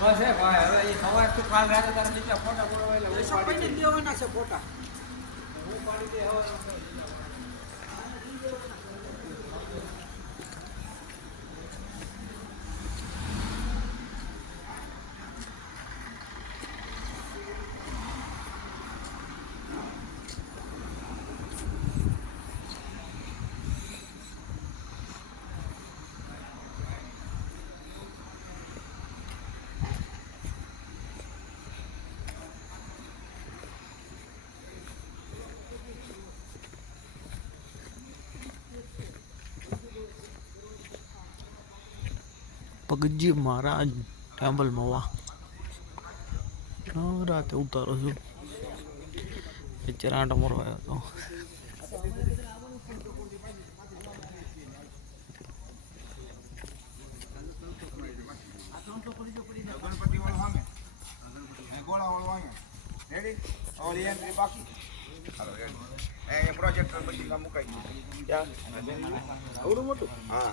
બસ એ ભાઈ હવે એ સવાર તું કાલ રાતે તારે નીચે ફોટા પડવા એટલે એ સપને દેવાના છે ફોટા. હું પાડી દે હવે પગજી મહારાજ ટેમ્પલ મવા રાતે ઉતારો છું ચરાટ મોરો આવ્યો હતો. ગણપતિ વાળો સામે ગોળા વાળો અહીંયા રેડી ઓલી એન્ટ્રી બાકી હાલો રેડી એ પ્રોજેક્ટર પછી મુકાઈ ગયું આવડું મોટું હા